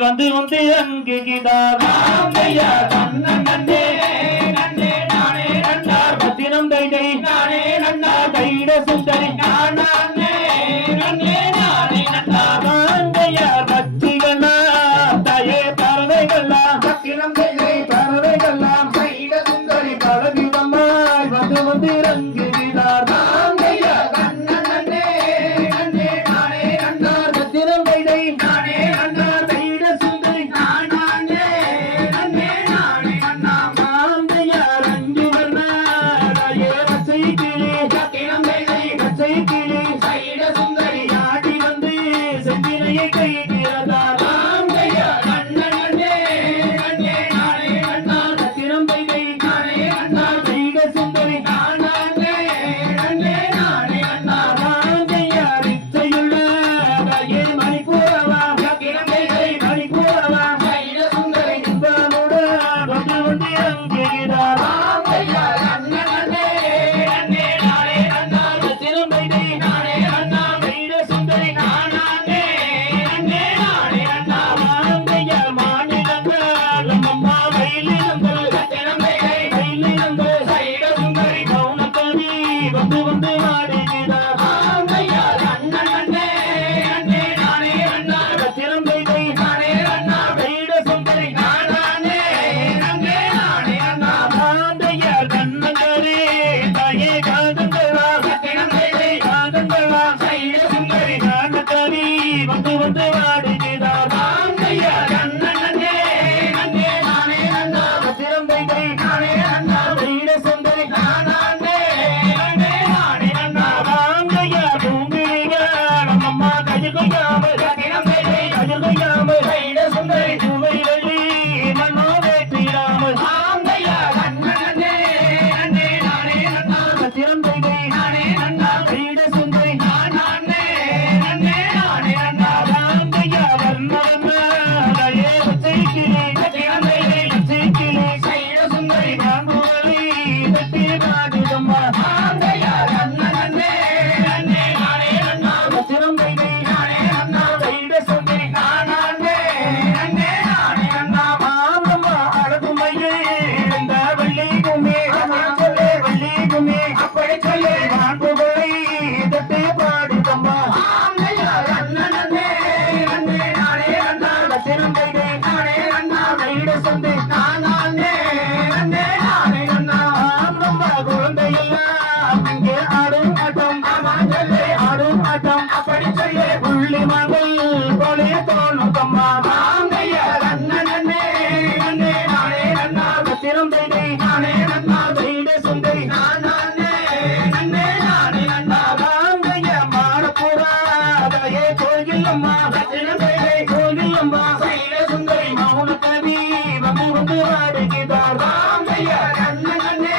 வந்து வந்து அங்குகிறார் நன்னே நன்னே நானே நன்னார் பத்தினம் தைதை நானே நன்னா தைட சுந்தரி நானே நன்னே நானே நன்னார் ஆந்தையார் பக்திகளா தயே பறவைகள்லாம் பத்தினம் தைதை பறவைகள்லாம் தைட சுந்தரி பலவிதமாய் வந்து வந்து அங்குகிறார் ஆந்தையார் நன்னே நன்னே நானே நன்னார் பத்தினம் தைதை நானே நன்னார் தைட சுந்தரி நானே நன்னே நானே நன்னார் ஆந்தையார் அஞ்சு வர்ணாயே பச்சை கிளி பத்தினம் தைதை பச்சை கிளி தைட சுந்தரி ஆடி வந்து செந்தினையை கைகிறதார் ஆந்தையார் நன்னே நன்னே நானே நன்னார் பத்தினம் தைதை நானே நன்னார் தைட சுந்தரி நானே நன்னே நானே நன்னார் ஆந்தையார் இச்சையுள்ள தாயே மணிக்கூறவா பத்தினம் தைதை மணிக்கூறவா தைட சுந்தரி இன்பமுட வந்து வந்து அங்குகிறார் ஆந்தையார் நன்னே நன்னே நானே நன்னார் பத்தினம் தைதை நானே நன்னார் தைட சுந்தரி நானே நன்னே நானே நன்னார் ஆந்தையார் மாநிலங்கள் நம்மம்மா வயலினங்கள் பத்தினம் தைதை வயலினங்கள் தைட சுந்தரி கவுனக்கவி வந்து வந்து வாடுகிறார் ஆந்தையார் நன்னே நன்னே நானே நன்னார் பத்தினம் தைதை நானே நன்னார் தைட சுந்தரி நானே நன்னே நானே நன்னார் ஆந்தையார் கண்ணங்கரே தாயே காதங்களா பத்தினம் தைதை காதங்களா தைட சுந்தரி கண்ணங்கரி வந்து வந்து வாடுகிறார் ஆந்தையார் நன்னே நன்னே நானே நன்னார் பத்தினம் தைதை நானே நன்னார் தைட சுந்தரி நானே நன்னே நானே நன்னார் ஆந்தையார் பூமிகள் நம்மம்மா கஜுகையாமல் பத்தினம் தைதை கஜுகையாமல் தைட சுந்தரி சுவை வெள்ளி மண்ணோ வேற்றிடாமல் ஆந்தையார் நன்னே நன்னே நானே நன்னார் பத்தினம் தைதை நானே நன்னார் தைட சுந்தரி நானே நன்னே நானே நன்னார் ஆந்தையார் வர்ணவர்ணாயே பச்சை கிளி பத்தினம் தைதை பச்சை கிளி தைட சுந்தரி பாம்புவலி தட்டி பாடுதம்மா ஆந்தையார் நன்னே நன்னே நானே நன்னார் பத்தினம் தைதை நானே நன்னார் தைட சுந்தரி நானே நன்னே நானே நன்னார் ஆந்தம்மா அழகுமையே இந்த வள்ளி கும்மி சொல்லே வள்ளி கும்மி அப்படி சொல்லே பாம்புவலி தட்டி பாடுதம்மா ஆந்தையார் நன்னே நன்னே நானே நன்னார் பத்தினம் தைதை நானே நன்னார் தைட சுந்தரி நானே நன்னே நானே நன்னார் ஆந்தம்மா குழந்தையெல்லாம் இங்கே ஆடும் ஆட்டம் ஆமா சொல்லே ஆடும் ஆட்டம் அப்படி சொல்லே புள்ளி மகள் போலே தோணுதம்மா ஆந்தையார் நன்னே நன்னே நானே நன்னார் பத்தினம் தைதை நானே நன்னார் தைட சுந்தரி நானே நன்னே நானே நன்னார் ஆந்தையார் மாடப்புறா தாயே கோயிலம்மா பத்தினம் தைதை கோயிலம்மா தைட சுந்தரி மௌன கவி வந்து வந்து வாடுகிறார் ஆந்தையார் நன்னே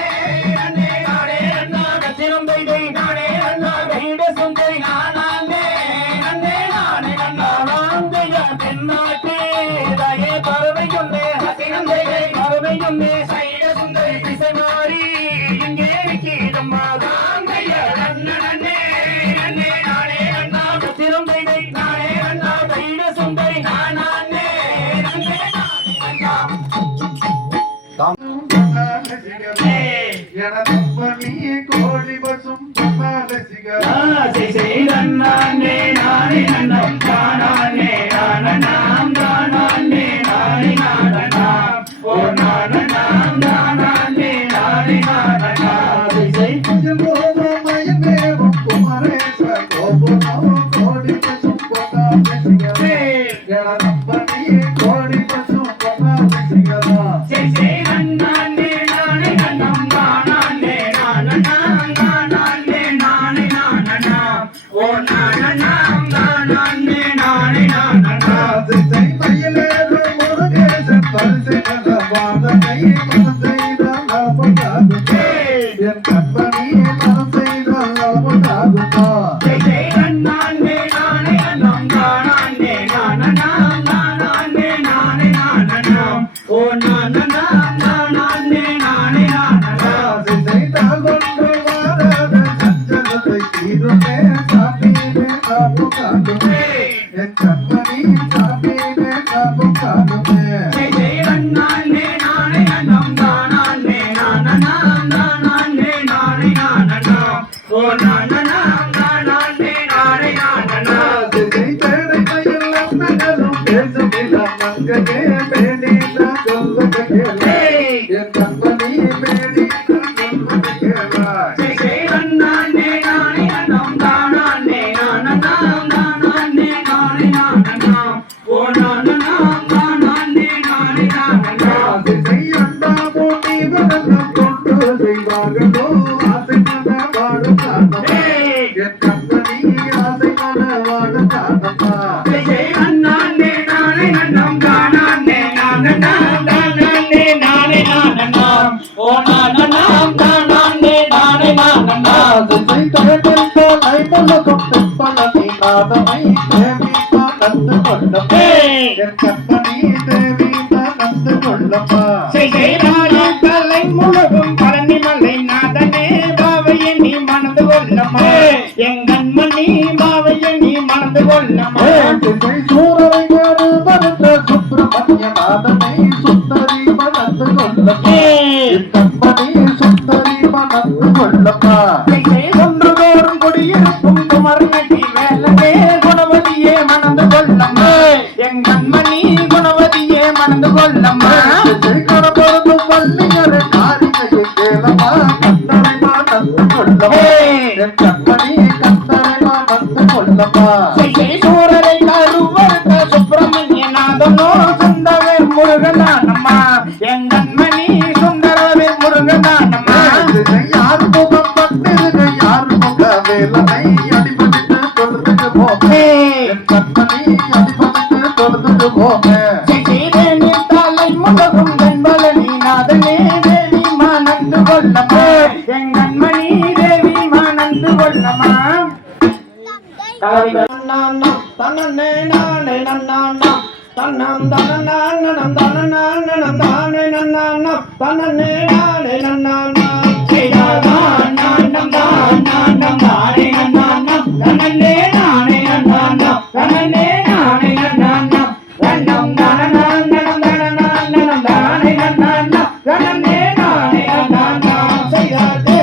நன்னே நானே நன்னார் பத்தினம் தைதை நானே நன்னார் தைட சுந்தரி நானே நன்னே நானே நன்னார் ஆந்தையார் தென்னாட்டு தாயே பறவை கொண்டே பத்தினம் தைதை பறவை கொண்டே தைட சுந்தரி திசை மாறி இங்கே நிற்கிறம்மா ஆந்தையார் நன்னே நன்னே நானே நன்னார் பத்தினம் தைதை நானே நன்னார் தைட சுந்தரி நானே நன்னே நானே நன்னார் கோழி பசும் ஆசை செய்தன்னானே நானே நன்னம் தானானே நானனாம் தானானே நானே நானனாம் ஓ நானனாம் தானானே நானே நானனாம் ஆசை மயமேவும் குமரேச கோபுரம் கோழி பசும் கோழி பசும் செய் நன்னானே நானே நன்னம் தானானே நானனாம் தானானே நானே நானனாம் ஓ நானனாம் தானானே நானே நானனாம் மயிலேறு முருகேசன் பரிசைகள வாழனை மனம் செய்தால் லாபமாகும் என் கற்பனை மனம் செய்தால் லாபமாகுமா செய் நன்னானே நானே நன்னம் தானானே நானனாம் தானானே நானே நானனாம் ஓ நானனாம் தானானே நானே நானனாம் செய்தால் ஒன்று வாராத சஞ்சலத்தை தீருமே சாப்பிடுமே காப்பு காட்டுமே என் கற்பனை சாப்பிடுமே காப்பு நாடு நானம்மா ஜெய் நன்னானே நானே நன்னம் தானானே நானனாம் தானானே நானே நானனாம் ஓ நானனாம் தானானே நானே நானனாம் திசை கடலில் தலை முழுதும் தென்பழனி நாதனை தேவி கலந்து கொள்ளப்பா என் கண்மணி தேவி கலந்து கொள்ளப்பா ஜெய் நாளே தலை முழுதும் பழனி மலை நாதனே பாவையை நீ மணந்து கொள்ளம்மா எங்கண்மணி பாவையை நீ மணந்து கொள்ளம்மா திசை சூரரை வருத்த சுப்பிரமணிய நாதனை சுந்தரி மணந்து கொள்ளப்பா என் கண்மணி சுந்தரி மணந்து கொள்ளப்பா ஒன்றுதோறும் குடியிருக்கும் குமரநடி வேலனே குணவதியே மணந்து கொள்ளம்மா எங்கண்மணி குணவதியே மணந்து கொள்ளம்மா கணபொருந்தும் வள்ளியரை காரிகையை கேளமா கந்தரை மணந்து கொள்ளப்பா என் கண்மணி கந்தரை மணந்து கொள்ளப்பா சூரரை கருவறுத்த சுப்பிரமணிய நாதனோ சுந்தரவே முருகனானம்மா எங்கண்மணி சுந்தரவே முருகனானம்மா யார் முகம் பட்டிருக்க யார் முக வேலனை அடிபட்டு தொழுதுட்டு போமே என் கண்மணி அடிபட்டு தொழுதுட்டு போமே தலை முககும் தென்பழனி நாதனே தேவி மணந்து கொள்ளம்மா எங்கண்மணி தேவி மணந்து கொள்ளம்மா தன்னே நானே நன்னானா தன்னம் தனநானனம் தனநானனம் தானே நன்னானா தன்னே நானே நன்னானா நானம் நானம் தானே நன்னானா தன்னே நானே நன்னானா தன்னே நானே நன்னானா தன்னம் தனநானனம் தனநானனம் தானே நன்னானா தன்னே நானே நன்னானா செய்யாதே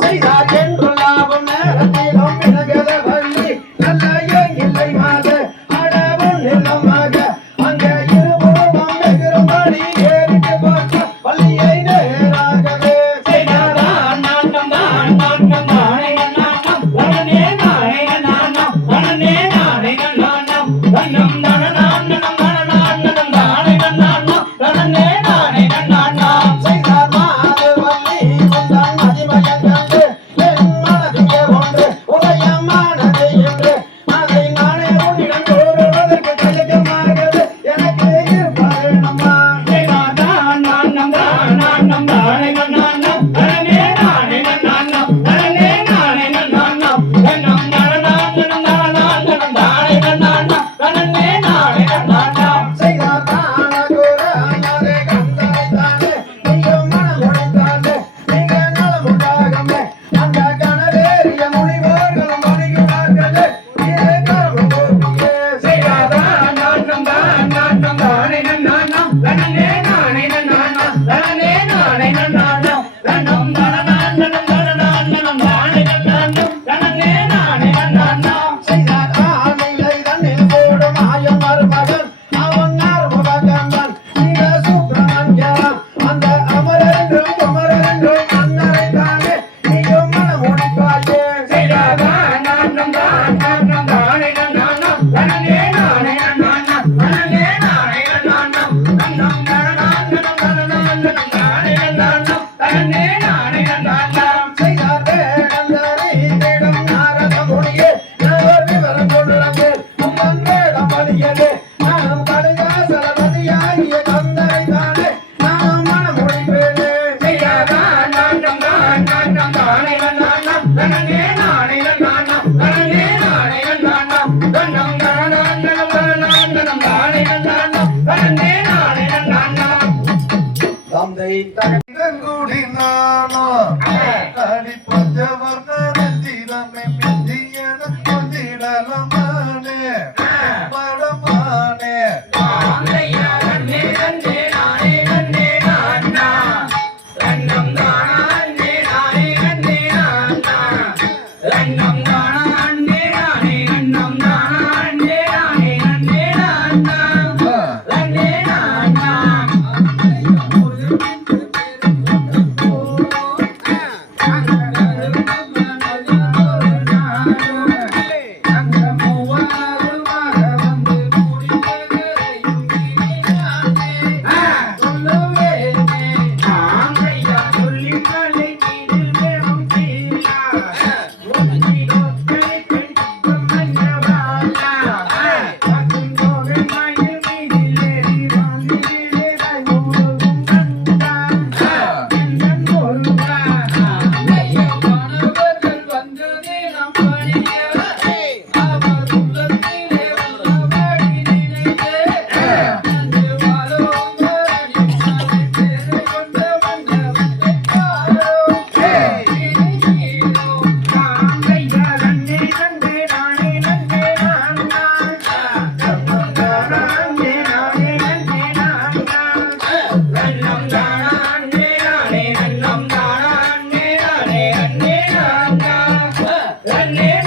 செய்தார் என்று லாபம் நேரத்திலும் தகங்குடி நானோ அடி பஞ்சவர்ண ரஞ்சிதமே மிஞ்சியன கொஞ்சிடலமானே படமானே நன்னே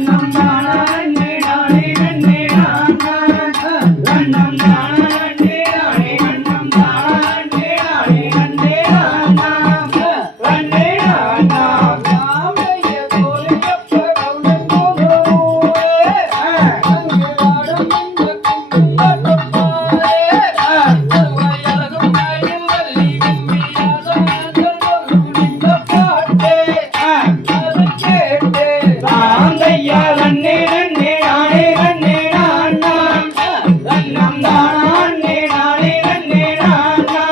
கண்ணம் தானா நன்னே நானே நன்னே நானா கண்ணம் தானா நன்னே நானே கண்ணம் தானா நன்னே நானே நன்னே நானா நன்னே நானா ராமைய தோலியப்ப கவுடன் போலோவே அங்கே வாடும் இந்த கும்பலப்பாரே அருமையழகும் தாயில் வள்ளி விம்மியாக மாதம் சொல்லும் இந்த பாட்டே அதை கேட்டே தாந்தையா நன்னே நன்னே நானே நன்னே நானா கண்ணம் தானா நன்னே நானே நன்னே நானா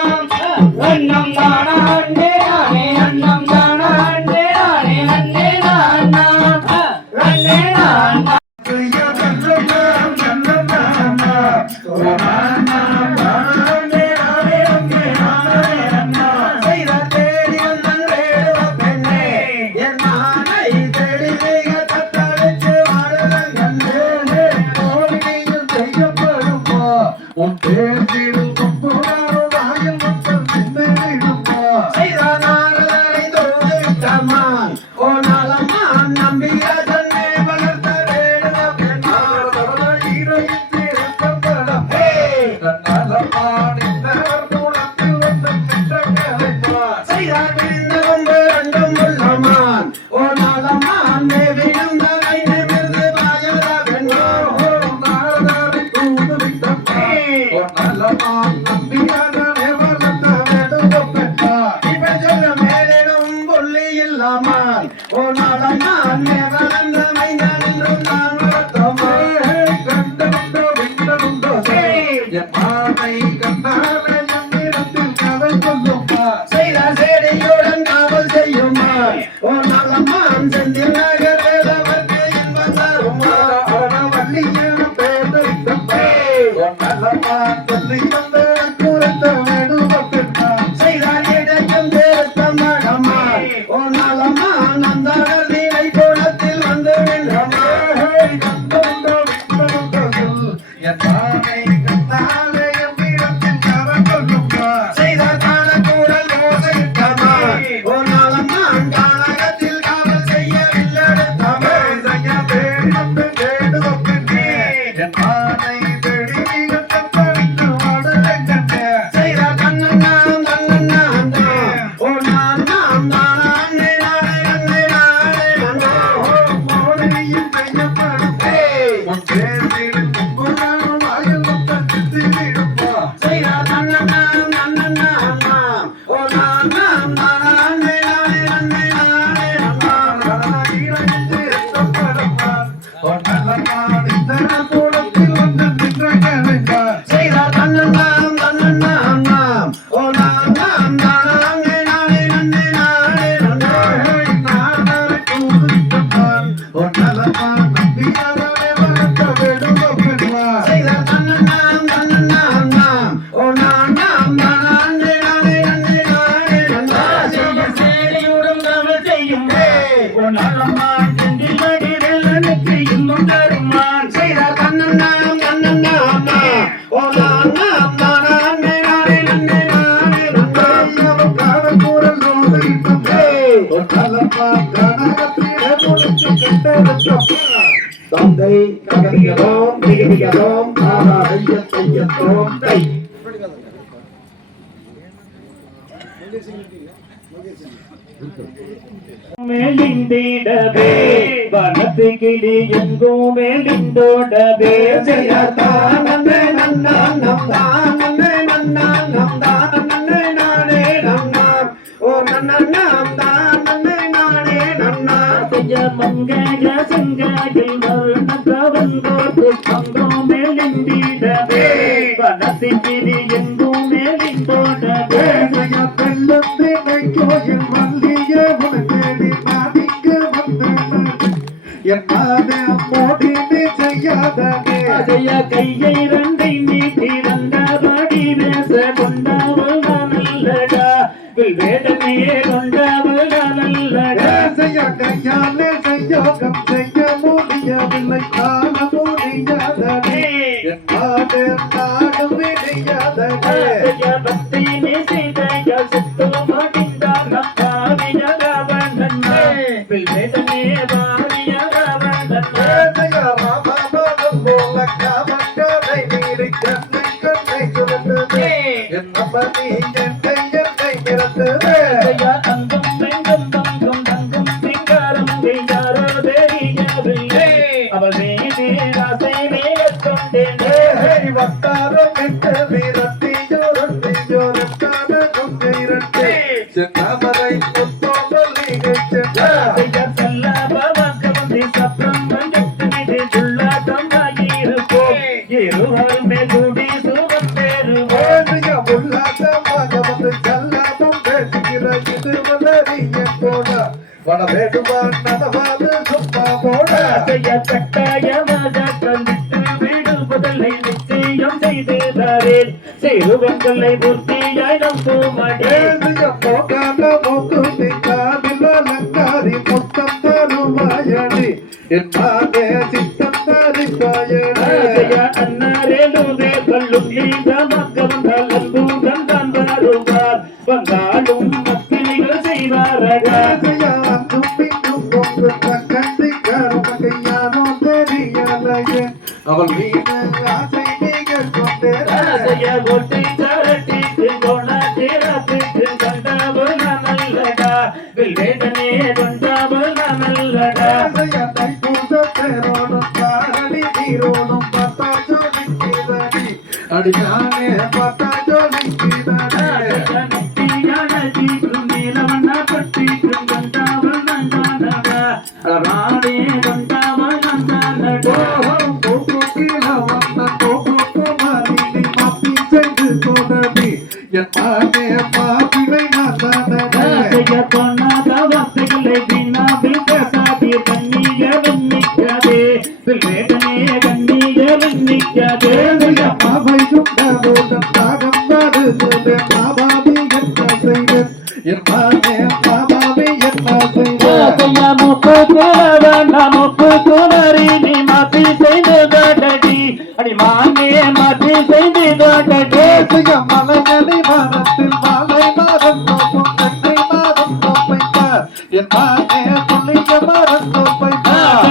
கண்ணம் தானா நன்னே நானே அன்னம் தானா நன்னே நானே நன்னே நானா நன்னே நானா தந்தை ககதியதோம் திகதியதோம் தாரா ஐயத்தையத்தோம் தை மேலிந்திடவே வனத்து கிளி எங்கும் மேலிந்தோடவே ஜெயதானே நன்னா நம் தானே நன்னா நம் தானே நானே நன்னா ஓ நன்னா நம் தானே நானே நன்னா செய்ய மங்கைய செங்கையில் வர்ணகவங்கோட்டு அங்கும் மேலிந்திடவே வனத்து கிளி எங்கும் மேலிந்தோடவே ஜெய பெல்லத்தை கோயில் மல்லிய உனக்கேடி நாடிக்கு வந்தேன் என் மாதே அம்மோடி நீ செய்யாதே அதைய கையை இரண்டை நீட்டி வந்தபடி பேச கொண்டவள் நல்லடா வேதனையே கொண்டவள் நல்லடா செய்ய கையாலே செய்யோகம் செய்ய முடியவில்லை காண முடியாதே என் மாதே நாடும் விடியாதே பக்தி செய்த சித்தோ மடிந்தார் பாவியவன் வேதனையே பாவியவன் அவள் மீது ஆசை மேல் கொண்டேனே வட்டாரம் விட்டு விரட்டியோரட்டியோரட்டான கொங்கை இரட்டே சென்னாமரை முத்தோம்பல் நிகழ்ச்சென்ற செல்ல பவக்கம் சப்ரம் மஞ்சத்து மீது துள்ளாட்டம் ஆகியிருப்போம் இருவர் மேலுடி சுகம் பெறுவோம் உல்லாசமாக வந்து செல்லாமல் பேசுகிற இது வளரிய போட வடவேடுவான் நடவாது சும்மா போட கட்டாயமாக கழித்து விடுவதல்லை நிச்சயம் செய்து தாரேன் செய்வங்களை பூர்த்தியாய் நம்புமாட்டேன் போகாத மூக்குத்தி காதில் அலங்காரி மொத்தம் தருவாயடி என் மாதே சித்தம் தரிப்பாயடி அன்னாரேலுவே கல்லும் நீந்த மக்கள் கலந்துடன் தான் வருவார் வந்தாலும் மக்கிளிகள் செய்வாரடா அவள் மீது ஆசை நீங்கள் கொண்டே கொட்டி சரட்டிக்கு கொண்டாத்திரத்துக்கு கண்டவள் நல்லடா வேதனே கொண்டவள் நல்லடா அடியானே பார்த்தா மலையடி மரத்தில் மாலை மரம் தோப்பும் கட்டை மரம் தோப்பைப்பார் என் மானே புள்ளிய மரம் தோப்பைப்பார்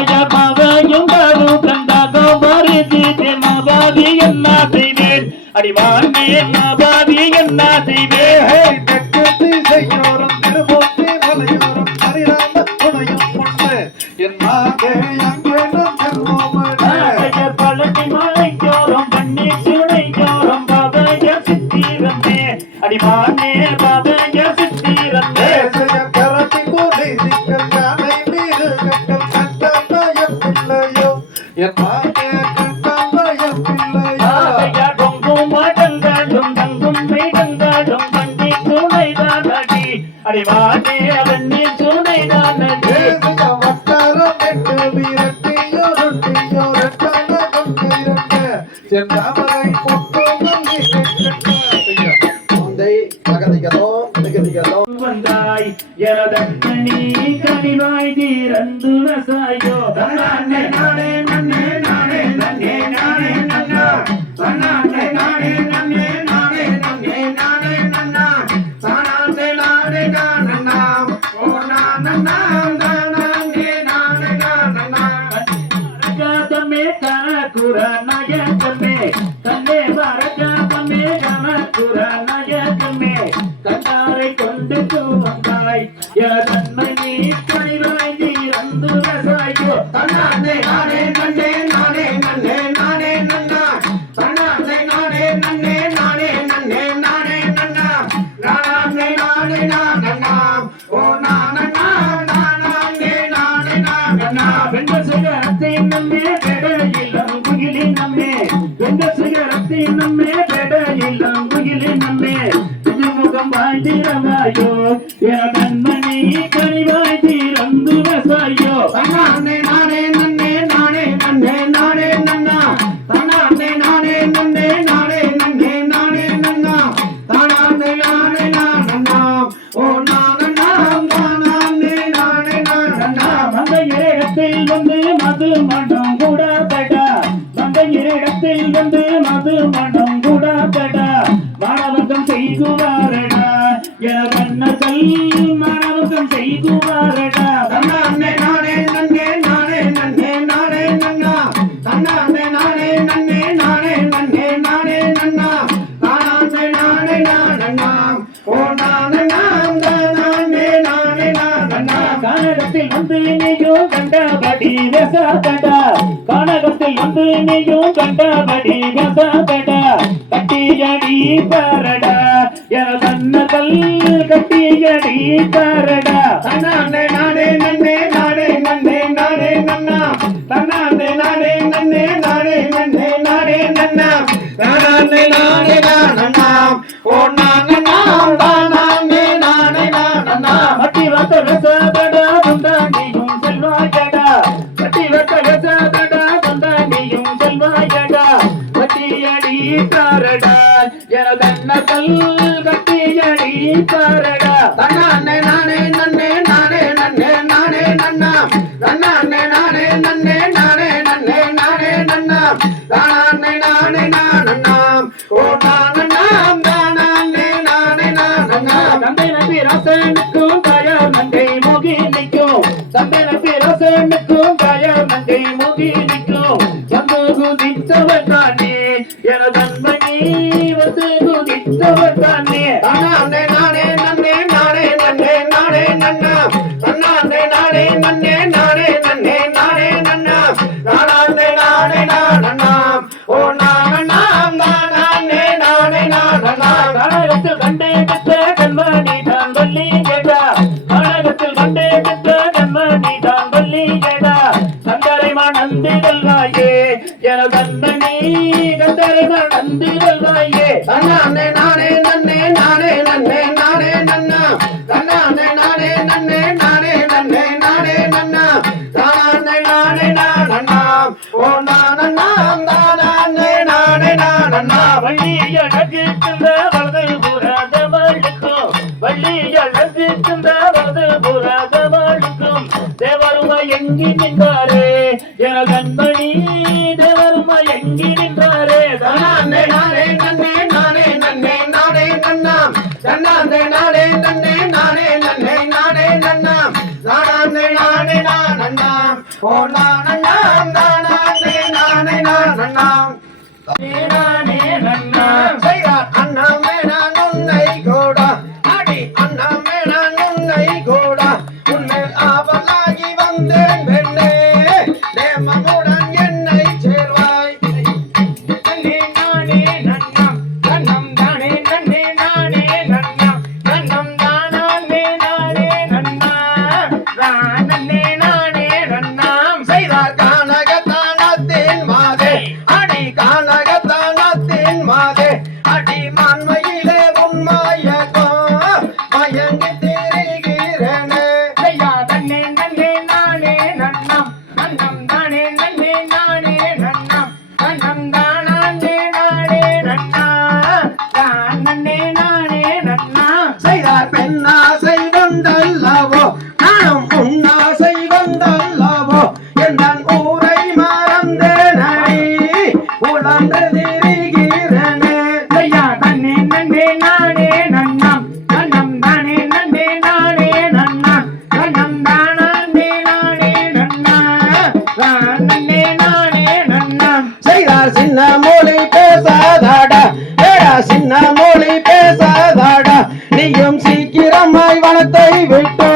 அடிவானே மாபாதி என்ன செய்வேன் செய்யோரும் திருமூர்த்தி மலையோரும் ஹரிராம துணையும் கொண்டு என் மாதே அங்கே நம் பழனி மலைக்கோரம் பண்ணி சுடைக்கோரம் பாபய சித்திரமே அடிவானே பாபய சித்திரமே கரத்தி போதை சிக்கல் யானை மீது கட்டம் கட்டாயம் பிள்ளையோ என் மாதே கட்டாயம் பிள்ளையோ அடிவானே அவனி சுனைதான் வட்டாரம் எட்டு வீரட்டியோரட்டியோரட்டான கொண்டிருக்க செந்தாமரை வந்தாய் எரதண்ணி கனிவாய் தீரந்து வசாயோ தன்னானே நானே நன்னே நானே நன்னே நானே நன்னா தன்னானே நானே நன்னே நானே நன்னே நானே நன்னா தானானே நானே நானன்னா ஓ நானன்னா தானானே நானே நானன்னா ரஜாதமே காக்குர நாயகமே தன்னை வரஜாதமே காக்குர நாயகமே கண்டாரை கொண்டு வந்தாய் நன்மை நீ கனிவாய் தீரந்து வசாயோ தன்னானே நானே நன்னே நானே நன்னே நானே நன்னா தன்னானே நானே நன்னே நானே நன்னே நானே நன்னா நானே நானே நானன்னா ஓ நானன்னா நானே நானே நானன்னா வெண்ட சிகரத்தை நம்மே பெடையிலம் குகிலி நம்மே வெண்ட சிகரத்தை நம்மே பெடையிலம் குகிலி நம்மே முகம் வாழ்ந்திரவாயோ நன்மணி கனிவாய் தீரந்து வசாயோ தன்னானே நானே நன்னே நானே நன்னே நானே நன்னா தன்னானே நானே நன்னே நானே நன்னே நானே நன்னா தானானே நானே நானன்னா ஓ நானன்னா தானானே நானே நானன்னா மந்தையிடத்தில் வந்து மது மடம் கூட பெடா மந்தையிடத்தில் வந்து மது மடம் கூட பெடா மாணவர்கள் செய்குவாரடா எவண்ணர்கள் மாணவர்கள் செய்குவாரடா தன்னானே நானே நன்னே நானே நன்னே நானே நன்னா தன்னானே நானே நன்னே நானே நன்னே நானே நன்னா தானானே நானே நானன்னா ஓ நானன்னா தானானே நானே நானன்னா கானகத்தில் வந்து நீயோ கண்டபடி ரசாதடா வந்து நீயும் கண்டபடி கசபட கட்டியடி பரடா என கண்ணதல் கட்டியடி பரடா தன்னானே நானே நன்னே நானே நன்னே நானே நன்னா தன்னானே நானே நன்னே நானே நன்னே நானே நன்னா தானே நானே நானா ஓ நானே தானே நானே நானா மட்டி வந்த ரசபட வந்தாண்டியும் செல்வாயடா மட்டி வந்த ரசபட வந்தாண்டியும் செல்வாயடா கட்டியடி பரடா என கண்ணதல் கட்டியடி பரடா தன்னானே நானே நன்னே நானே நன்னே நானே நன்னா தன்னானே நானே நன்னே நானே நன்னே நானே நன்னா தானே நானே நானா ஓ நானே தானே நானே நானா தந்தை நபி ரசனுக்கும் தயார் நங்கை மோகினிக்கும் தந்தை நபி ரசனுக்கும் தயார் நங்கை மோகினிக்கும் வந்து குதித்தவர் தானே என தன்மணி வந்து குதித்தவர் தானே தானே நானே நன்னே நானே நன்னே நானே நன்னா தன்னானே நானே நன்னே நானே நன்னே நானே நன்னா தானே நானே நானா ஓ நானே நானே நானா நாடகத்தில் கண்டே பெற்ற கண்மணி தான் வள்ளி கேடா நாடகத்தில் கண்டே பெற்ற கண்மணி தான் வள்ளி கேடா கந்தரை நந்திகள் வாயே என கண்மணி கந்தரை நந்திகள் வாயே தன்னானே நானே நன்னே நானே நன்னே நானே நன்னா தன்னானே நானே நன்னே நானே நன்னே நானே நன்னா தானே நானே நானா ஓ நானே நானே நானா வள்ளிய அழகிருக்கின்ற வலது புறாதமளுக்கும் வள்ளிய அழகிருக்கின்ற வலது புறாதமளுக்கும் தேவருமா எங்கி நின்றாரே என கண்மணி தேவருமா எங்கி நின்றாரே தானே நானே நன்னே நானே நன்னே நானே நன்னா தன்னானே நானே நன்னே நானே நன்னே நானே நன்னா தானே நானே நானா ஓ நானே நானே நானா நானே நன்னா செய்யார் அண்ணாமே நான் உன்னை கூட அடி அண்ணாமே நான் உன்னை கூட உன்னை ஆவலாகி வந்தேன் பெண்ணே நேமமுடன் என்னை சேர்வாய் நன்னே நானே நன்னம் நன்னம் தானே நன்னே நானே நன்னம் நன்னம் தானே நானே நன்னா நன்னே நானே நன்னம் செய்தார் கானகத்தானத்தின் மாதே அடி கானகத்தானத்தின் மாதே அடி மான்மையிலே உண்மையகோ மயங்கி திரிகிறேனே ஐயா தன்னே நன்னே நானே நன்னம் நன்னம் தானே நன்னே நானே நன்னம் நன்னம் தானே நானே நன்னா நன்னே நானே நன்னா செய்தார் பெண்ணாசை வந்தல்லவோ நானும் உன்னாசை வந்தல்லவோ என் ஊரை மறந்தேனடி உழன்று திரிகிறேனே ஐயா தன்னே நன்னே நானே நன்னம் நன்னம் தானே நன்னே நானே நன்னா நன்னம் தானே நானே நன்னா நன்னே நானே நன்னா செய்தார் சின்ன மொழி பேசாதாடா ஏடா சின்ன மொழி பேசாதாடா நீயும் சீக்கிரமாய் வனத்தை விட்டு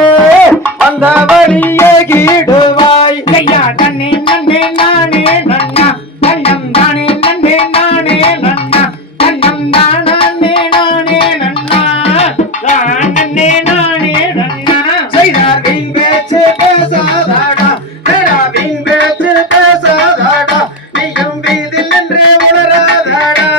அந்த வழியே கீடுவாய் ஐயா தன்னே நன்னே நானே நன்னா நன்னம் தானே நன்னே நானே நன்னா நன்னம் தானே நானே நன்னா நன்னே நானே நன்னா செய்தார் வீண் பேச்சு பேசாதாடா ஏடா வீண் பேச்சு பேசாதாடா நீயும் வீதில் நின்று உணராதாடா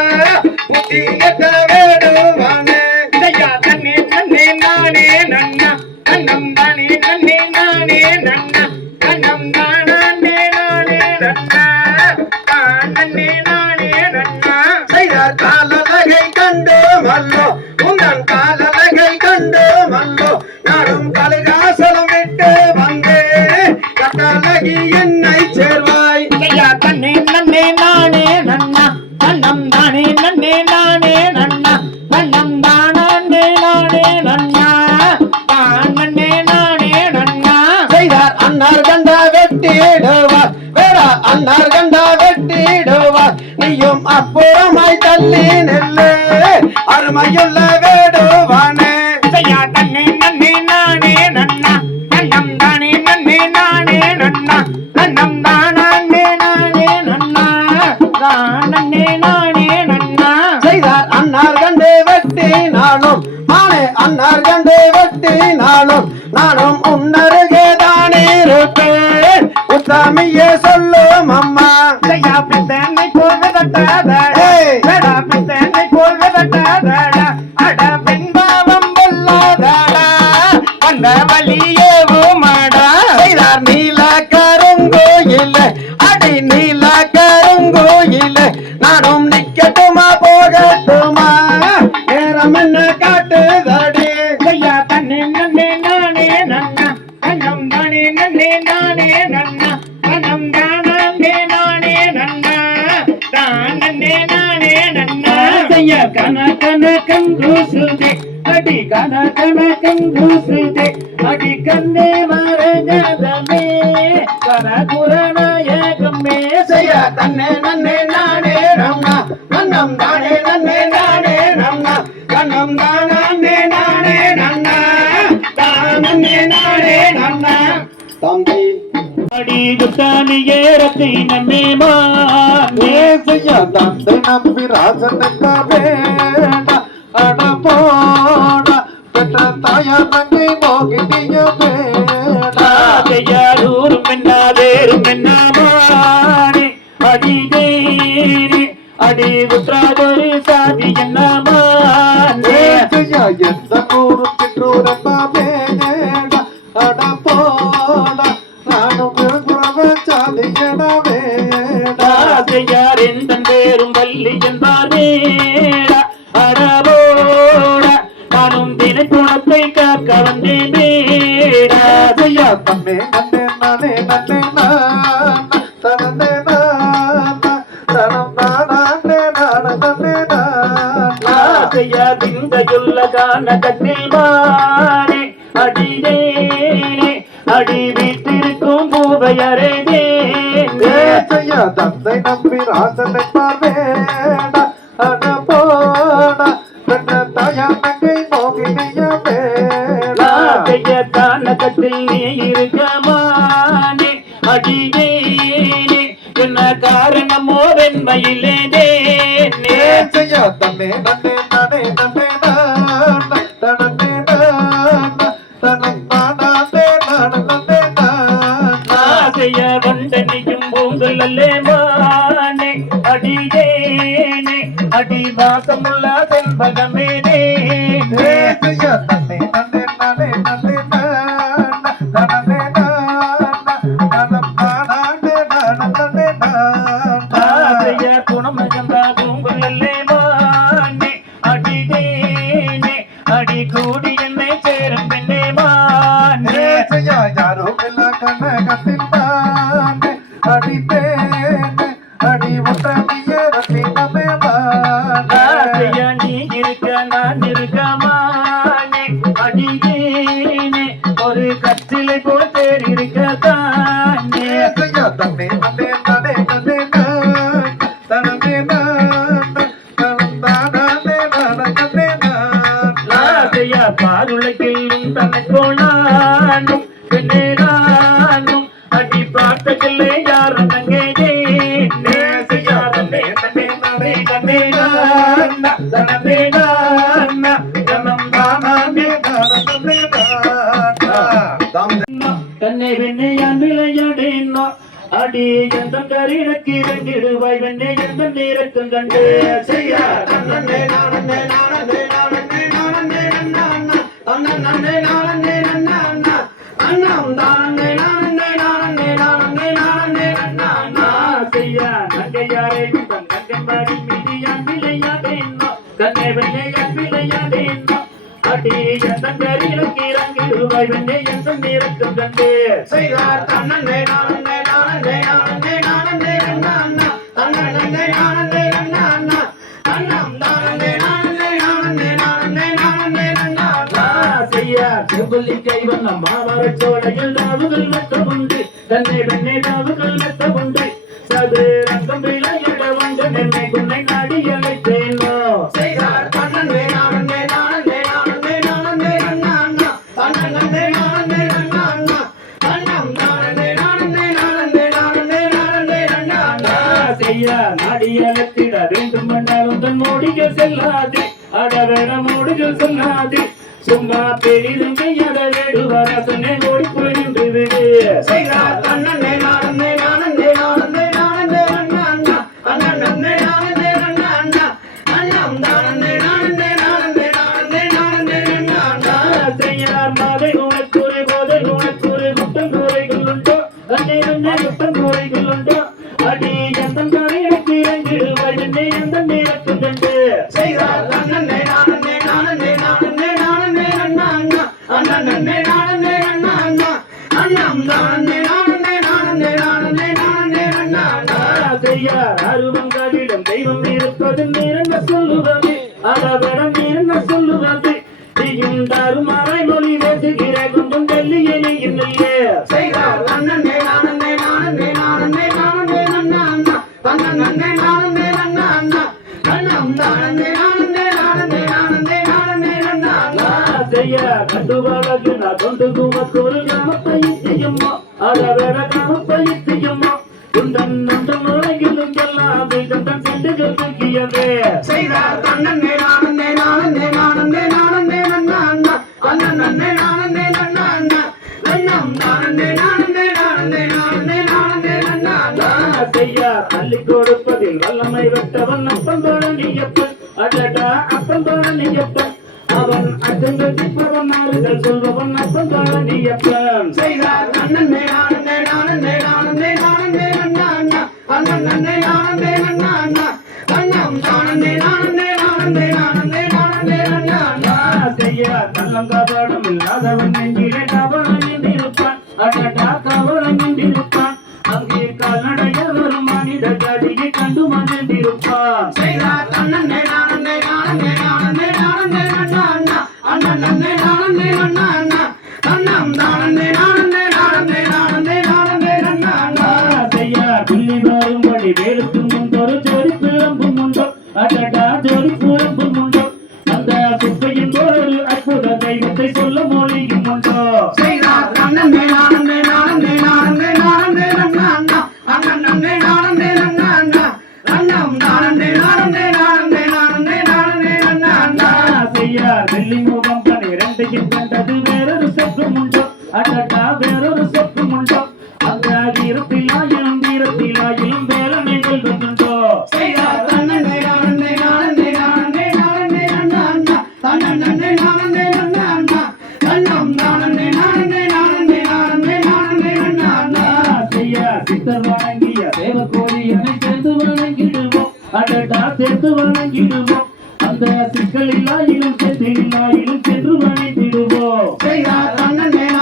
புத்தி கெட்ட வேடுவானே ஐயா தன்னே நன்னே நானே நன்னா நன்னம் தானே நன்னே நானே நன்னா நன்னம் தானே நானே நன்னா நன்னே நானே நன்னா செய்தார் காலலகை கண்டு மல்லோ உங்கள் காலலகை கண்டு மல்லோ நானும் கலிகாசலம் விட்டு வந்தே கட்டழகி என்னை சேர்வாய் ஐயா தன்னே நன்னே நானே நன்னா நன்னம் தானே நன்னே நானே நன்னா நன்னம் தானே நானே நன்னா நன்னே நானே நன்னா செய்தார் அன்னார் கண்ட வெட்டிடுவார் வேடா அன்னார் கண்ட வெட்டிடுவார் நீயும் அப்புறமாய் தள்ளி நெல்லு அருமையுள்ள வேடுவானே ஐயா தன்னே நன்னே நானே நன்னா நன்னம் தானே நன்னே நானே நன்னா நன்னம் தானே நானே நன்னா கோயிலே நானும் நிக்கட்டுமா போகட்டுமா நேரம் என்ன காட்டுதடி ஐயா தன்னே நன்னே நானே நன்னா கண்ணம் தானே நன்னே நானே நன்னா கண்ணம் தானே நானே நன்னா தானே நானே நன்னா ஐயா கன கன கங்குசுதே அடி கன கன கங்குசுதே அடி கண்ணே மரகதமே கன குரணாயகமே செய்ய தன்னே நன்னே நானே ரம்னா கண்ணம் தானே நன்னே நானே ரம்னா கண்ணம் தானே நானே நன்னா தானே நானே நன்னா தம்பி அடி குத்தானியே ரத்தை நம்மேமா செய்ய தந்தை நம்பி ராசனுக்கா வேண்டா அட போடா பெற்ற தாயார் தங்கை மோகினிய வேண்டா யாரூரும் என்னாதேரும் என்னாமானே அடி தேனே அடி குத்ராதொரு சாதி என்னாமானே செய்ய எந்த ஊரும் சிற்றூரப்பா வேண்டா அட போடா நானும் விரும்புறவ சாதியட வேண்டா யார் எந்த பேரும் வள்ளி என்பாரேடா அடபோட நானும் தினக்குணத்தை காக்க வந்தேன் மேடா செய்ய தன்னே நன்னே நானே நன்னே நான் தனே நான் தனம் நானே நானே நான் செய்யார் விந்தையுள்ள காண கண்ணில் மானே அடிதேனே அடி வீட்டிற்கும் பூவையரே செய்ய தந்தை நம்பி ராசனை பார்வேடா அட போடா பெற்ற தாயார் தங்கை மோகினிய வேடா தானகத்தில் நீ இருக்கமானே அடிதேனே என்ன காரணமோ வெண்மையிலே செய்ய தன்னே நன்னே நானே நன்னே நான் தனே நான் தனம் நானே நானே நான் செய்ய வண்டனியும் பூங்கல் அல்லே மானே அடிதேனே அடி வாசமுள்ள செண்பகமேனே செய்ய தன்னே நன்னே நானே நன்னே நான் தனே நான் தனம் நானே நானே நான் குணமகந்தா பூங்கல் அல்லே மானே அடிதேனே அடி கூடி என்னை சேரும் பெண்ணே மானே செய்ய யாரும் இல்ல கண்ண கட்டில் நானே அடிப்பேன் அடி முட்டிய ரத்தினமே செய்ய நீ இருக்க நான் இருக்கமானே அடிதேனே ஒரு கற்றிலை போல் தேர் இருக்கத்தானே செய்ய தன்னே நன்னே நானே நன்னே நான் தனமே நான் தனம் தானே நானே நான் செய்ய பாருளைக்கில்லும் தன்னை போனானும் பெண்ணே நானும் அடி பார்த்ததில்லை யாரும் தங்கே செய்யாதே தன்னே நானே தன்னே நானா தனமே நானா தனம் தானே நானே நான் தன்னை வெண்ணையான் விளையாடேனோ அடி எந்த கரிடக்கு இறங்கிடுவாய் வெண்ணை எந்த நீரக்கும் கண்டு செய்ய நன்னே நானே நானே நானே நானே நன்னா நன்னே நானே நன்னா அண்ணம் தானே நானே நானே நானே நானே நன்னா செய்ய நங்கையாரை தன் நங்கம்பாடி மீதியான் விளையாடேனோ தன்னை வெண்ணையான் விளையாடேனோ அடி எந்த கரிடக்கு இறங்கிடுவாய் வெண்ணை எந்த நீரக்கும் கண்டு செய்தார் தன்னே நானே நானே நானே நானே நன்னா தன்னே நானே நன்னா அண்ணம் தானே நானே நானே நானே நானே நன்னா செய்ய செவ்வொலி கைவண்ண மாவர சோழையில் நாவுகள் மத்த உண்டு தன்னை வெண்ணை நாவுகள் மத்த உண்டு சது ரங்கம் விளையாட வந்து நென்னை குன்னை நாடி அழைத்தேனோ செய்தார் தன்னே நானே நானே நானே நானே நன்னா தன்னே நானே நன்னா அண்ணம் தானே நானே நானே நானே நானே நன்னா செய்ய நாடி அழைத்திட வேண்டும் என்றாலும் தன் மோடிகள் செல்லாது அடவேட மோடிகள் செல்லாது சும்மா பெரிதும் கையட வேடுவார சொன்ன ஓடி போய் நின்று விடு செய்தார் தன்னே நானே நானே நானே நானே நன்னா அண்ணே நானே நன்னா அண்ணம் தானே நானே நானே நானே நானே நன்னா செய்யார் மாதை உனக்கு ஒரு போதை உனக்கு ஒரு குட்டம் கூரைகள் உண்டோ தன்னை வெண்ணை குட்டம் கூரைகள் உண்டோ அடி எந்தம் கரையக்கு செய்தார் தன்னே நானே நானே நானே நானே அண்ணா அண்ணா அண்ணே நானே அண்ணா அண்ணா அண்ணம் தானே நானே நானே நானே நானே அண்ணா அண்ணா செய்யார் அருவங்களிடம் தெய்வம் இருப்பது என்ன சொல்லுவது அதவிடம் என்ன சொல்லுவது தீயும் மறைமொழி பேசுகிற கொஞ்சம் வெள்ளியனே இல்லையே செய்தார் தன்னே நானே நானே நானே நானே அண்ணா அண்ணா தன்னே நானே அண்ணா அண்ணா அண்ணம் தானே நானே நானே நானே நானே அண்ணா அண்ணா செய்ய கண்டுவாழகு நான் கொண்டு குமக்கு ஒரு கிராமப்பயிற்சியுமோ அதவிட கிராமப்பயிற்சியுமோ குண்டன் நண்டு நுழைகிலும் எல்லாம் கண்டன் சென்று கல்விக்கியதே செய்தார் தன்னே நானே நானே நானே நானே அண்ணா அண்ணா அண்ணே நானே அண்ணா அண்ணா அண்ணம் தானே நானே நானே நானே நானே அண்ணா அண்ணா செய்ய அள்ளி கொடுப்பதில் வல்லமை வெட்டவன் அப்பன் பழனியப்பன் அடடா அப்பன் பழனியப்பன் அவன் அச்சங்கத்திப்பவன் நாடுகள் சொல்பவன் அப்பன் பழனியப்பன் செய்தார் தன்னே நானே நானே நானே நானே அண்ணா அண்ணா அண்ணே நானே அண்ணா அண்ணா அண்ணம் தானே நானே நானே நானே நானே அண்ணா அண்ணா செய்ய கள்ளங்கபடம் இல்லாதவன் நெஞ்சிலே கவனம் இருப்பான் அடடா கவனம் இருப்பான் அங்கே கால்நடைய வரும் மனித ஜாதியை கண்டு மகிழ்ந்திருப்பான் செய்தார் தன்னே நானே நானே நானே நானே அண்ணா அண்ணா அண்ணே நானே அண்ணா அண்ணா அண்ணம் தானே நானே நானே நானே நானே அண்ணா அண்ணா செய்ய புள்ளி வரும்படி வேலுக்கு முன்பொரு ஜோடி பிழம்பும் உண்டோ அடடா ஜோடி பிழம்பும் உண்டோ அந்த சுப்பையின் ஒரு அற்புத தெய்வத்தை சொல்ல மொழியும் உண்டோ செய்தார் தன்னே நானே நானே நானே நானே அண்ணா அண்ணா அண்ணே நானே அண்ணா அண்ணா அண்ணம் தானே நானே நானே நானே நானே அண்ணா அண்ணா செய்ய வெள்ளி முகம் பனிரெண்டையும் கண்டது வேறொரு சொற்கும் உண்டோ அடடா வேறொரு சொற்கும் உண்டோ அந்த வீரத்திலாயிலும் வீரத்திலாயிலும் வேலனை கொள்வதுண்டோ செய்தார் தன்னே நானே நானே நானே நானே அண்ணா அண்ணா தன்னே நானே அண்ணா அண்ணா அண்ணம் தானே நானே நானே நானே நானே அண்ணா அண்ணா செய்ய சித்தர் வணங்கிய தேவ கோழியனை சேர்த்து வணங்கிடுவோம் அடடா சேர்த்து வணங்கிடுவோம் அந்த சிக்கலில்லாயிலும் செந்திலாயிலும் சென்று வணங்கிடுவோம் செய்தார் தன்னே நானே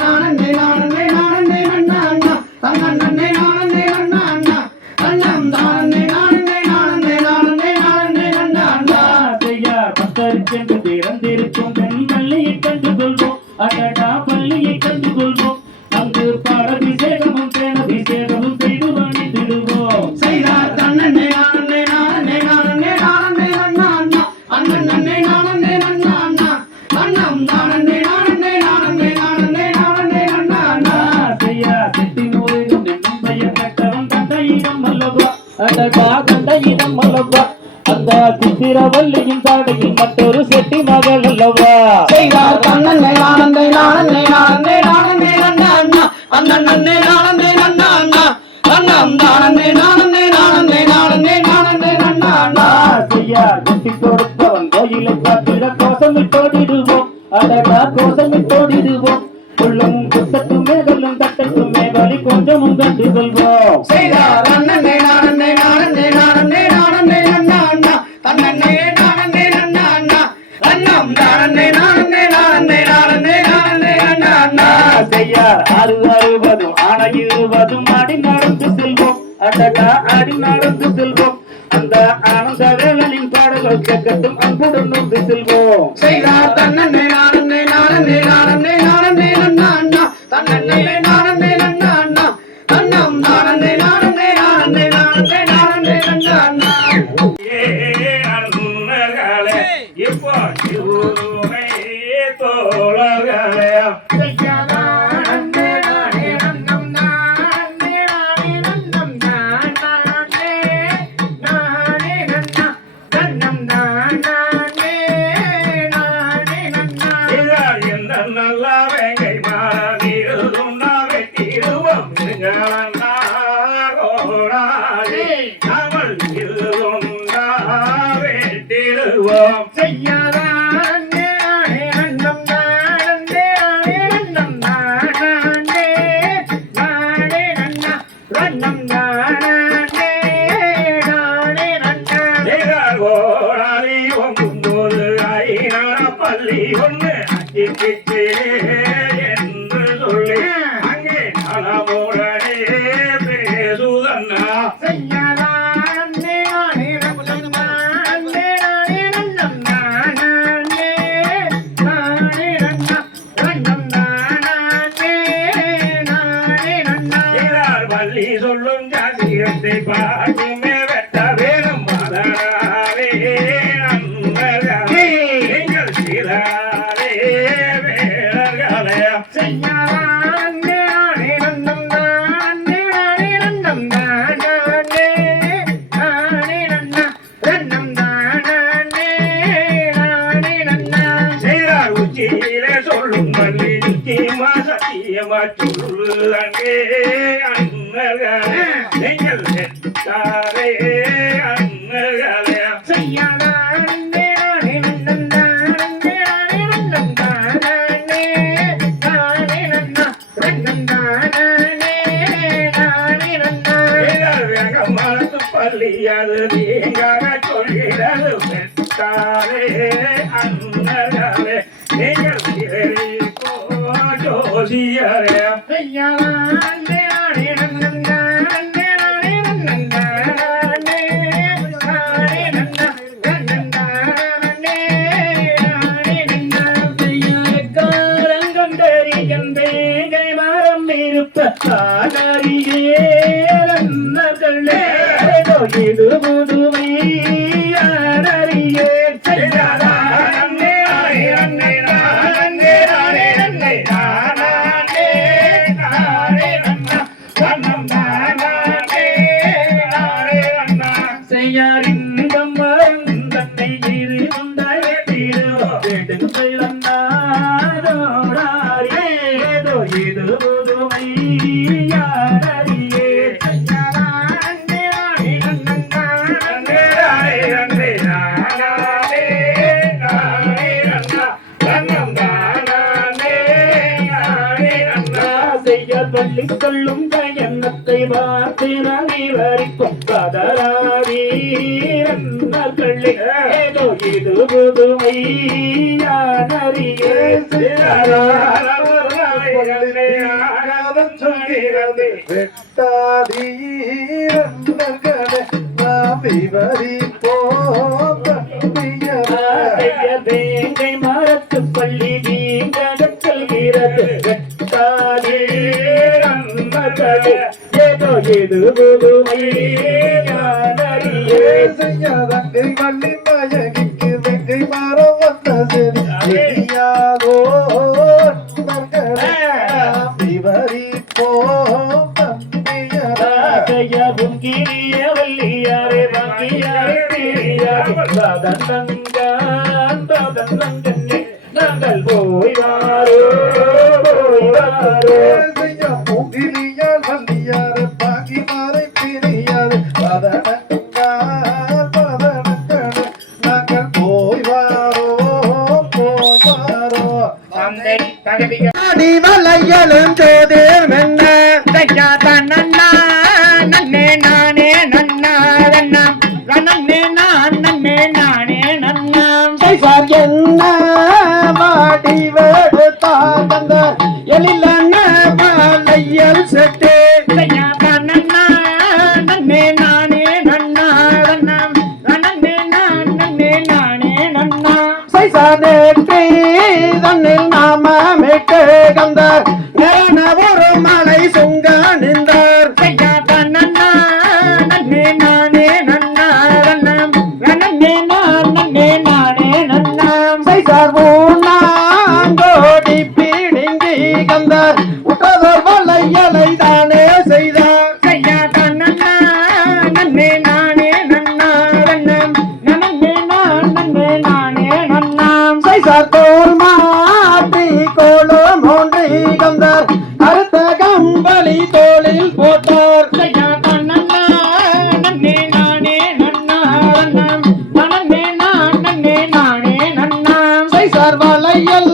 நானே நானே நானே அண்ணா அண்ணா தன்னே நானே அண்ணா அண்ணா அண்ணம் தானே நானே நானே நானே நானே அண்ணா அண்ணா செய்ய பக்தருக்கென்று திறந்திருக்கும் பெண் பள்ளியை கண்டு கொள்வோம் அடடா பள்ளியை கண்டு கொள்வோம் அங்கு பாடபிஷேகமும் தேனபிஷேகமும் செய்து வணிந்திடுவோம் செய்தார் தன்னே நானே நானே நானே நானே அண்ணா அண்ணா அண்ணே நானே அண்ணா அண்ணா அண்ணம் தானே நானே நானே நானே நானே அண்ணா அண்ணா செய்ய செட்டி நூறிலும் என்னும் பெயர் கட்டவன் கண்டையிடம் அல்லவா அடடா கண்டையிடம் அல்லவா அந்த சித்திரவல்லியின் தாடையில் மற்றொரு செட்டி மகள் அல்லவா செய்தார் தன்னே நானே நானே நானே நானே அண்ணா அண்ணா அண்ணே நானே அண்ணா அண்ணா அண்ணம் தானே நானே நானே நானே நானே அண்ணா அண்ணா செய்ய கட்டி கொடுப்பவன் கோயிலை காத்திட கோஷமிட்டோடிடுவோம் அடடா கோஷமிட்டோடிடுவோம் உள்ளும் குத்தட்டும் மேகலும் தட்டட்டும் மேகலி கொஞ்சமும் கண்டு கொள்வோம் செய்தார் தன்னே நானே நானே நானே நானே அண்ணா அண்ணா தன்னே நானே அண்ணா அண்ணா அண்ணம் தானே நானே நானே நானே நானே அண்ணா அண்ணா செய்ய ஆறு அறுபதும் ஆன இருபதும் ஆடி நடந்து செல்வோம் அடடா ஆடி நடந்து செல்வோம் அந்த ஆனந்த வேளனின் பாடல்கள் கேட்கட்டும் அன்புடன் நொந்து செல்வோம் செய்தார் தன்னே நானே நானே நானே நானே அண்ணா அண்ணா தன்னே நானே அண்ணா அண்ணா அண்ணம் தானே நானே நானே நானே நானே அண்ணா அண்ணா இப்போ தோழர்களே நல்லா வேங்கை மாறிடுவோம் அவள் வெட்டிடுவோம் ஓடாதி வள்ளி சொல்லும் ஜாதியத்தை பாட்டுமே வெட்ட வேணும் மலராவே நண்பர்களே எங்கள் சிறாரே வேளர்களே செய்தார் உச்சியிலே சொல்லும் வள்ளி நிச்சயமா சத்தியமா சொல்லுதங்கே அண்ணர்களே நீங்கள் செத்தாரே அண்ணர்களே வேகமானது பள்ளியாது நீங்காக சொல்லிடது செத்தாரே அண்ணர்களே நீங்கள் ஜோசியரே இது புதுமை யாரறியே செய்யாரிந்தம் மருந்தன்னை இருந்தாயே திருவண்ணாதோடாரே ஏதோ இது புதுமை யாரறியே பள்ளி சொல்லும் பயணத்தை பார்த்து நான் விவரிக்கும் கதராவீரர்களே ஏதோ இது புதுமை யானறியே வெட்டாதீரர்களே நாம் விவரிப்போம் வேங்கை மரத்து பள்ளி நீங்க செல்கிறது வெட்டாதீரர்களே ஏதோ இது புதுமை யானறியே செய்யாதங்கை வள்ளி மயகிக்கு வெங்கை மரம் வந்தது தெரியாதோ விவரிப்போம் தந்தையரும் கிரிய வள்ளியாரே வாங்கியாரே ததன்னங்கன்னே நாங்கள் போய் வாரோ பூங்கிலியால் வள்ளியார் பாங்கி மாறை பிரியார் பதனங்கள் நாங்கள் போய் வாரோ வலையலும் சோதேர் மென்ன நன்னே நானே நன்னா நன்னே நான் நன்னே நானே நன்னாம் என்ன வாடி வேடு தாந்த எழில வலையல் செட்டே நன்னா நன்னே நானே நன்னா நன்னே நான் நன்னே நானே நன்னா சைசானேற்றி தன்னில் நாம மிட்டு கந்த நேன ஒரு மலை சுங்க நின்றார் நன்னா நன்னே நானே நன்னா நன்னே நான் நன்னே நானே நன்னாம் சைசார் ஊனாங்கோடி பீடிங்கி கந்தார் உற்றதோர் வலையலை தானே செய்தார் நன்னா நன்னே நானே நன்னா நன்னே நான் நன்னே நானே நன்னாம் சைசார் தோல் மாற்றி கோலும் ஒன்றி கந்தார் கருத்த கம்பளி தோளில் போட்டார் நன்னா நன்னே நானே நன்னா நன்னே நான் நன்னே நானே நன்னாம் சைசார் வலையல்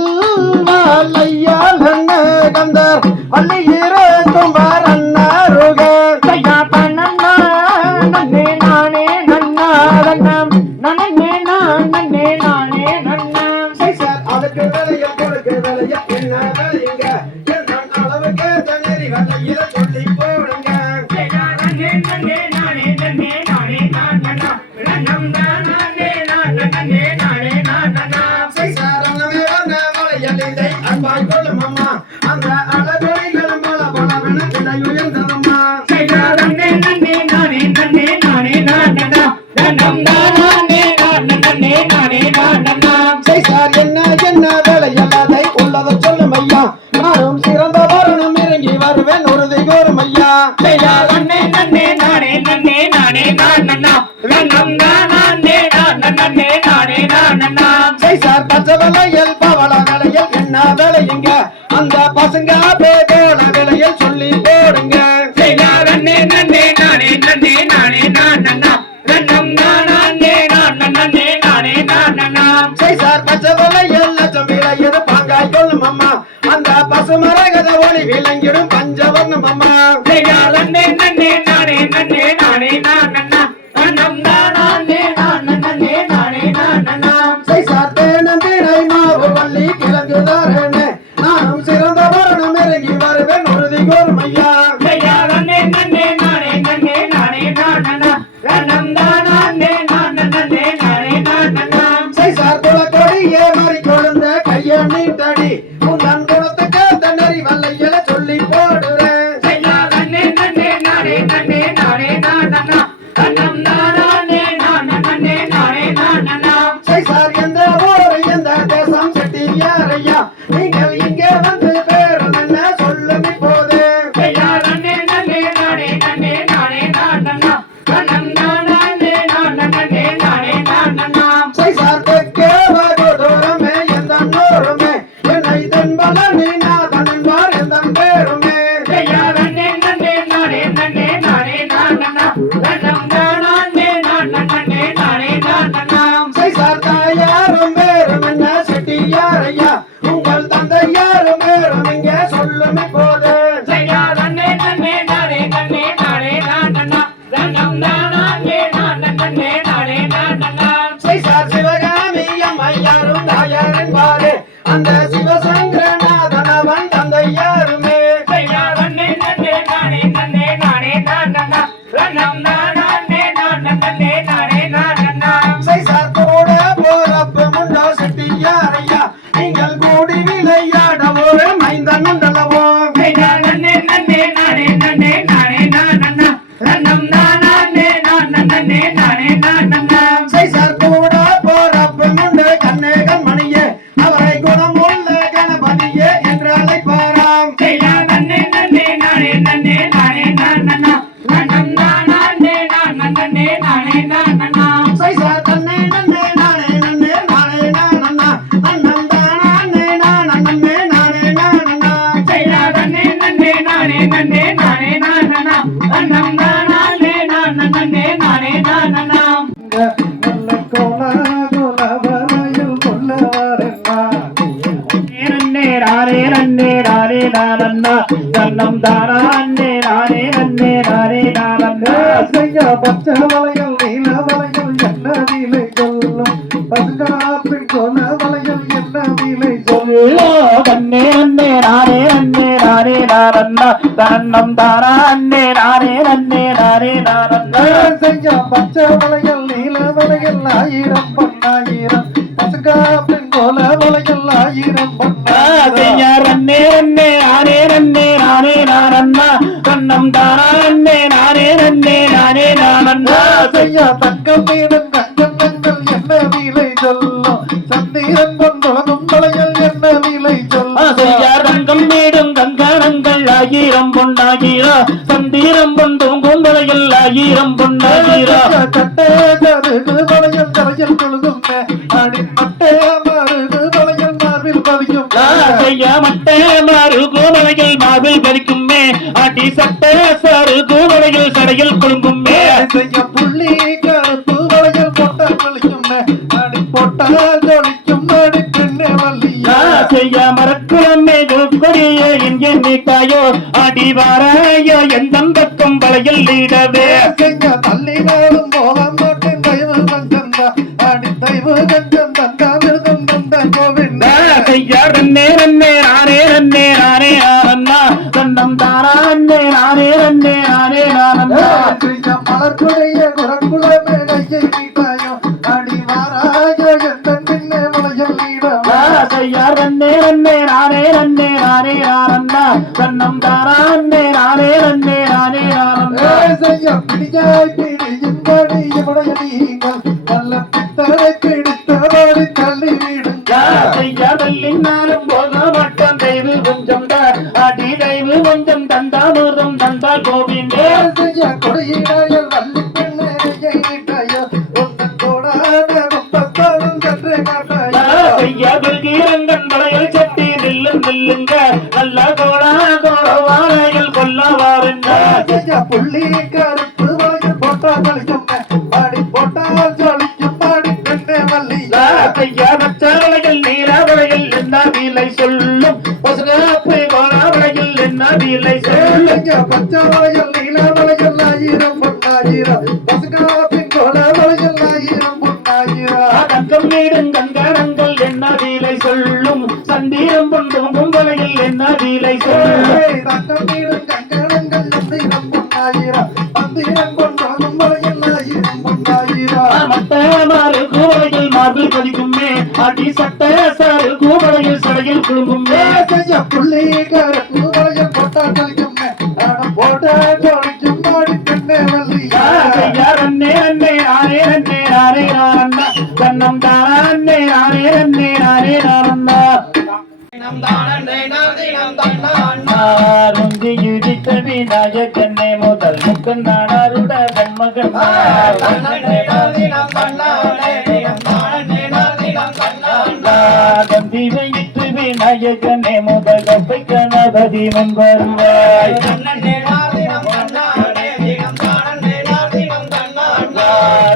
என்ன கந்தார் வள்ளி இருக்கும் அண்ணாருகர் நன்னா நன்னே நானே நன்னா நன்னே நான் நன்னே நானே நன்னாம் சைசார் அதுக்கு வேலையை கொடுக்க வேலையா என்ன வேலையுங்க என்ன அளவுக்கு தண்ணீர் வலையில சொல்லி போடுங்க நன்னே நானே நன்னம் தானே நானே நானே நானம் சைசார் குல கொடியே மாறி கொழுந்த கைய நீட்டடி உன் குணத்துக்கு தன்னறி வல்லையில சொல்லி போடுறேன் செய்யா நன்னே நன்னே நானே நன்னே நானே நானம் நன்னம் தானே நானே நானம் சைசார் எந்த ஊர் எந்த தேசம் செட்டியாரையா நீங்கள் இங்கே வந்து பேரும் என்ன சொல்லும் இப்போது செய்யா நன்னே நன்னே நானே நானே நானம் நன்னம் தானே நானே சைசார் தெற்கே வரு தூரமே எந்த நூறுமே என்னை தென்பல நீ நாதன் என்பார் எந்த பேருமே செய்யா நன்னே நானே நானம் நன்னம் தானே நானே சைசார் தாயாரும் பேரும் என்ன செட்டியாரையா உங்கள் தந்தை யாரும் பேரும் இங்கே சொல்லும் இப்போது செய்யா நன்னே நானே நானம் நன்னம் தானே நானே சைசார் சிவகாமி அம்மையாரும் தாயார் என்பாரே அந்த சிவசங்கரநாதன் அவன் தந்தை யாருமே செய்யா நன்னே நானே நானம் சைசார் கூட போறப்பு முண்டோ செட்டியாரையா நீங்கள் கூடி விளையாட ஒரு மைந்தன் உண்டல்லவோ செய்யா நன்னே நானே நானம் சைசார் கூட போறப்பு முண்டு கண்ணேகன் மணியே அவரை குணமுள்ள கணபதியே என்று அழைப்பாராம் செய்யா நன்னே நானே நானம் சைசார் தன்னே நன்னே நானே நானம் அண்ணன் தானே நானே செய்யா தன்னே நானே நானம் அண்ணன் தானே நானே தன்னம் தானே நானே செய்ய பச்சை வளையல் நீல வளையல் என்ன விலை சொல்லும் பசுகாப்பின் கொல வளையல் என்ன விலை சொல்லும் தன்னே நானே தன்னம் தானே நானே செய்ய பச்சை வளையல் நீல வளையல் 1000 பொன்னாயிரம் பசுகாப்பின் கொல வளையல் 1000 பொன்னாயிரம் தன்னம் தானே நானே செய்ய தங்கம் மீதும் கங்கங்கள் என்ன விலை சொல்லும் சந்திரன் பொன்னுலகும் வளையல் என்ன விலை சொல்லும் ரங்கம் வீடும் கங்கணங்கள் 1000 பொன்னாகிரம் சந்திரம் பொந்தும் கும்பலையில் 1000 பொன்னாகிரம் கட்டே கருகு வளையல் தலையில் கொழுகும் அடிப்பட்டே மருகு வளையல் மார்பில் பதியும் மட்டே மாறு கோவலையில் மார்பில் பதிக்குமே அடி சட்டே சாறு கோவலையில் சடையில் கொழுங்குமே செய்ய புள்ளி கருப்பு வளையல் போட்டால் கொளிக்கும் அடி போட்டால் கொளிக்கும் அடி பெண்ணே வள்ளியா செய்ய மரக்குளமே கொடியே இங்கே நீட்டாயோ அடி வாராயோ எந்த பக்கம் வளையில் நீடவே செய்ய தள்ளினாலும் போக மாட்டேன் தயவு கஞ்சம் அடி தயவு கஞ்சம் தந்தா மிருகம் தந்த கோவிந்தா செய்ய நானே தன்னம் தானே நானே மலர்குடைய குரக்குளமே கையை நீட்டாயோ அடி வாராயோ எந்த பின்னே வளையல் நீடவா செய்யார் நானே தன்னம் தானே நானே செய்ய பிடியாய் பிடியும் படி இவடைய நீங்கள் நல்ல பித்தரை பிடித்தவாடி தள்ளி விடுங்க செய்யாதல்லினாலும் போக மாட்டோம் தெய்வு கொஞ்சம் அடி தெய்வு கொஞ்சம் தந்தாமுதம் தந்தா கோவிந்தே செய்ய கொடியினாயல் வள்ளி பெண்ணே நீட்டாயோ ஒன்றன் கோடான முப்பத்தாலும் கற்று காட்டாயோ செய்யாதில் கீரங்கன் வளையல் சட்டி நில்லுங்க நல்ல கோடா வாழையில் கொல்ல வாருங்க செய்ய புள்ளி கருப்பு வளையல் போட்டா கழிக்கும் பாடி போட்டால் ஜொலிக்கும் பாடி பெண்ணே வள்ளியா செய்யா நச்சவளையில் நீலவளையில் என்ன விலை சொல்லும் பசுகாப்பு கோலாவளையில் என்ன விலை சொல்லும் பச்சை வளையல் நீல வளையல் 1000 பொன்னாயிரம் பசுகாப்பின் கோல வளையல் 1000 பொன்னாயிரம் தங்கம் வீடும் கங்கணங்கள் என்ன விலை சொல்லும் சந்தீரம் பொண்டும் கும்பலையில் என்ன விலை சொல்லும் தங்கம் வீடும் கங்கணங்கள் 1000 பொன்னாயிரம் சந்தீரம் பொண்டும் வளையல் ஆயிரம் பொன்னாயிரம் மட்டமாறு கூவலையில் மார்பில் பதிக்குமே அடி சட்ட சாறு கூவலையில் சடையில் குழுங்குமே செய்ய புள்ளி கரப்பு வளையம் போட்டா கழிக்குமே போட்டா ஜோடிக்கும் மாடி பெண்ணே வள்ளியா யாரன்னே அன்னே ஆரே அன்னே ஆரே நாரண்ணா கண்ணம் தானே ஆரே அன்னே ஆரே நாரண்ணா ருந்தி யுதித்த விநாயகனே முதல் முக்கன் நாடாருட வெண்மகன் கந்தி வைத்து விநாயகனே முதல் ஒப்பை கணபதி முன் வருவாய்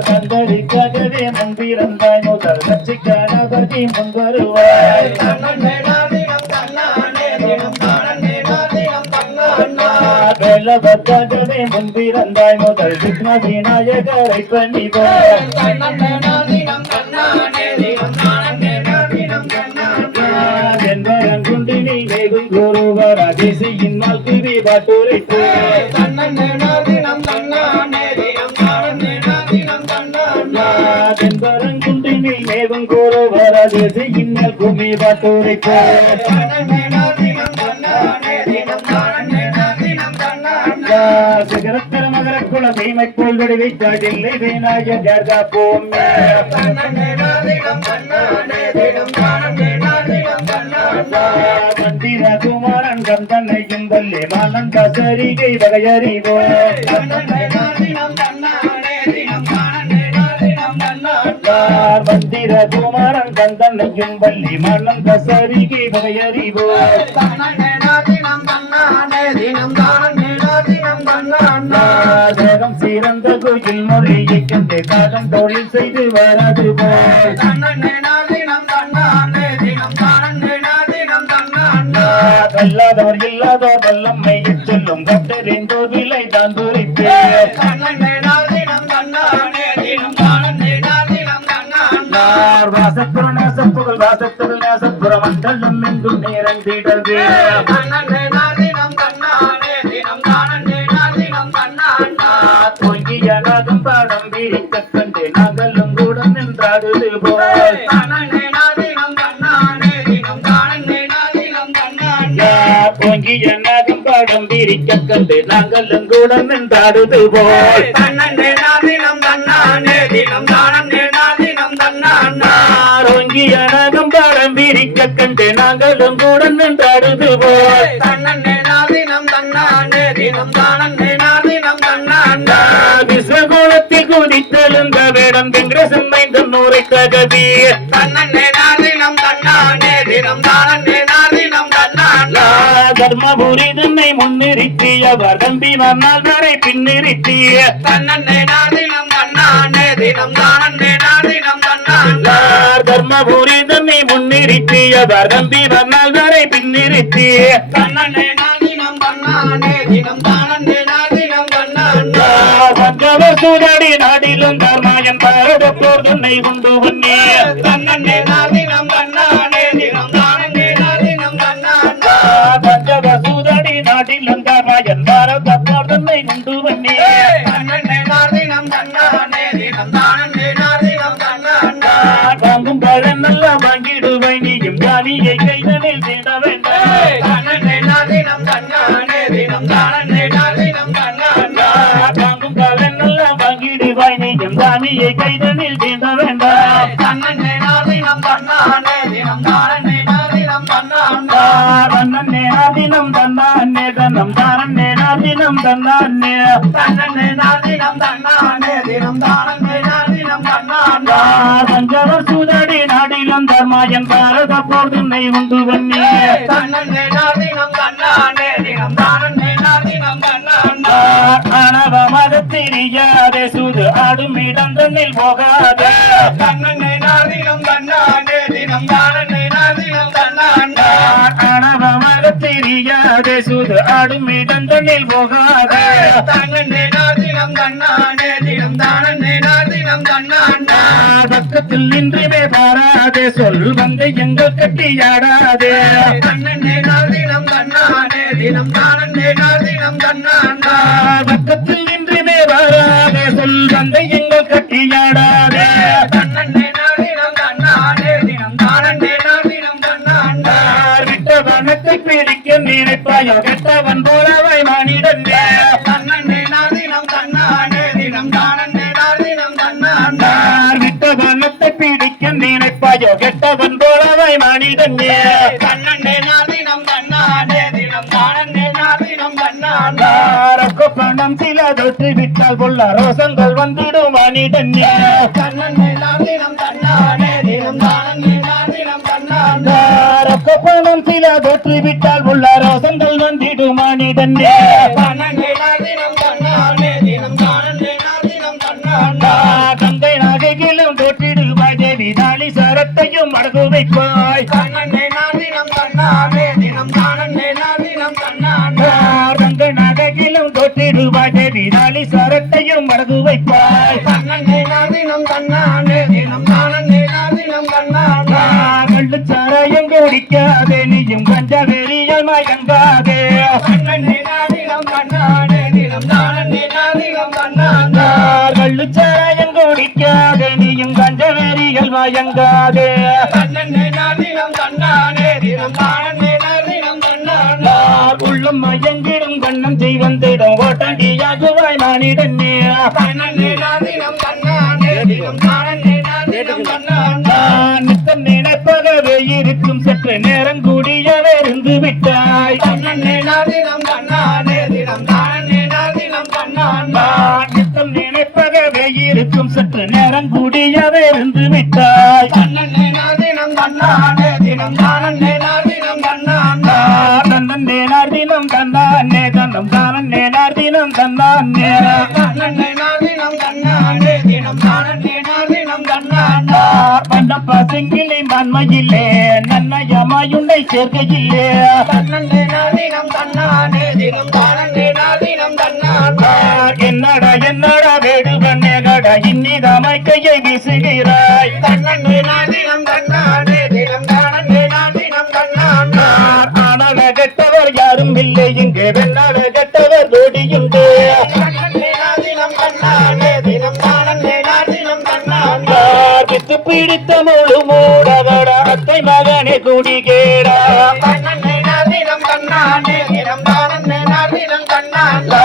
கந்தரிக்காகவே முன் பிறந்தாய் முதல் கட்சி கணபதி முன் வருவாய் வேலவர்க்காகவே முன் பிறந்தாய் முதல் விக்ன விநாயகரை பணிவாய் என்பரங்குண்டினி வேகும் குருவர் அதிசையின் மால்குவி பாட்டுரைத்து என்பரங்குண்டினி வேகும் குருவர் அதிசையின் மால்குவி பாட்டுரைத்து சிகரத்தர மகர குல பீமை போல் விடுவித்தாய் இல்லை விநாயகர் காப்போம் மந்திர குமாரன் கந்தனையும் வல்லே மானந்த சரிகை வகையறிவோ மந்திர குமாரன் கந்தனையும் வல்லே மானந்த சரிகை வகையறிவோ தேகம் சிறந்த கோயில் மொழியை கண்டு காலம் தொழில் செய்து வராது போல் கல்லாதவர் இல்லாதோர் வல்லம்மை சொல்லும் கட்டறிந்தோர் விலை தான் துரைத்து வாசப்புற நேசப்புகள் வாசத்துகள் நேசப்புற மண்டலம் எங்கும் நேரந்திடவே பொங்கியனாகும் பாடம் வீரிக்க கண்டு நாங்களும் கூட நின்றாடுது போல் பொங்கியனாகும் பாடம் வீரிக்க கண்டு நாங்களும் கூட நின்றாடுது போல் பொங்கியனாகும் பாடம் வீரிக்க கண்டு நாங்களும் கூட நின்றாடுது போல் விஸ்வகோலத்தில் குதித்தெழுந்த வேடம் வென்ற செம்மை தன்னூரை தகதி தர்மபுரி தன்னை முன்னிறுத்தியவர் தம்பி மன்னால் வரை பின்னிறுத்திய தர்மபுரி தன்னை முன்னிறுத்தியவர் தம்பி மன்னால் வரை பின்னிறுத்திய சூதாடி நாடிலும் தர்மாயன் பாரத போர் தன்னை கொண்டு வன்னே சூதாடி நாடிலும் தர்மாயன் பாரத போர் தன்னை கொண்டு வன்னே வாங்கும் பழம் நல்லா வாங்கிடுவை நீயும் காணியை கைதனில் தேட வேண்டாம் வாங்கும் பழம் நல்லா வாங்கிடுவாய் நீயும் காணியை கைதனில் தேட வேண்டாம் நன்னே நாதினம் தன்னானே தன்னம் தானே நாதினம் தன்னானே பஞ்சவர் சூதாடி நாடிலும் தர்மாயன் பாரத போர் துணை உண்டு வன்னே ஆணவ மதத்திரியாதே சூது ஆடும் இடம் தன்னில் போகாதே ஆணவ மதத்திரியாதே சூது ஆடும் இடம் தன்னில் போகாதே பக்கத்தில் நின்றுமே பாராதே சொல் வந்து எங்கள் கட்டியாடாதே பக்கத்தில் நின்றுமே பாராதே சொல் வந்து தந்தை எங்கள் கட்டியாடாதே தன்னே நாதினம் தன்னானே தினம் தானே நாதினம் தன்னாண்டா விட்ட வனத்தை பிடிக்க நினைப்பாயோ கெட்டவன் போலவை மானிடன் தன்னே நாதினம் தன்னானே தினம் தானே நாதினம் தன்னாண்டா விட்ட வனத்தை பிடிக்க நினைப்பாயோ கெட்டவன் போலவை மானிடன் தன்னே நாதினம் தன்னானே தினம் தானே நாதினம் தன்னாண்டா ரொக்க பணம் சில தொற்று விட்டால் கொள்ள ரோசங்கள் வந்துடும் மானிடன் தன்னே நாதினம் தன்னானே தினம் தானே நாதினம் தன்னாண்டா ரொக்க பணம் சில தொற்று விட்டால் உள்ள ரோசங்கள் வந்திடும் மானிடன் தன்னே நாதினம் தன்னானே தினம் தானே நாதினம் தன்னாண்டா கங்கை நகையிலும் தொற்றிடுவாய் தேவி தாலி சரத்தையும் அடகு வைப்பாய் தன்னே நாதினம் தன்னானே தினம் தானே நாதினம் தன்னாண்டா கங்கை நகையிலும் தொற்றிடுவாய் தேவி தாலி சரத்தையும் அடகு வைப்பாய் தன்னே நாதினம் தன்னானே தினம் தானே நாதினம் தன்னாண்டா கள்ளுச்சாராயம் குடிக்காதே நீயும் கஞ்ச வெறியாய் மயங்காதே தன்னே நாதினம் தன்னானே தினம் தானே நாதினம் தன்னாண்டா கள்ளுச்சாராயம் குடிக்காதே நீயும் கஞ்ச வெறிகள் மயங்காதே தன்னே நாதினம் தன்னானே தினம் தானே நாதினம் தன்னாண்டா உள்ளம் மயங்கிடும் கண்ணம் செய்வந்திடம் ஓட்டண்டியாகுவாய் மானிடன் தன்னே நாதினம் தன்னானே தினம் தானே நாதினம் தன்னாண்டா நித்தம் நினைப்பகவே இருக்கும் சற்று நேரம் கூடியவே இருந்து விட்டாய் தன்னே நாதினம் தன்னானே தினம் தானே நாதினம் தன்னாண்டா நித்தம் நினைப்பகவே இருக்கும் சற்று நேரம் கூடியவே இருந்து விட்டாய் தன்னே நாதினம் தன்னானே தினம் தானே நாதினம் தன்னாண்டா தன்னே நார்தினம் தன்னானே தன்னம் தானே நார்தினம் தன்னானே தன்னே நாதினம் தன்னானே தினம் தானே நாதினம் தன்னாண்டா பண்ண பசங்கிலே மண்மையிலே நன்னயமாயுண்டை சேர்க்கையிலே தன்னே நாதினம் தன்னானே தினம் தானே நாதினம் தன்னாண்டா என்னடா வேடு பண்ணேடா இன்னிதாமை கையை வீசுகிறாய் தன்னே நாதினம் தன்னானே தினம் தானே நாதினம் தன்னாண்டா ஆனால கெட்டவர் யாரும் இல்லை இங்கே வெண்ணால கெட்டவர் ஓடியுண்டு தன்னே நாதினம் தன்னானே தினம் தானே நாதினம் தன்னாண்டா வித்து பிடித்த முழு மூடவடா அத்தை மகனே கூடி கேடா தன்னே நாதினம் தன்னானே தினம் தானே நாதினம் தன்னாண்டா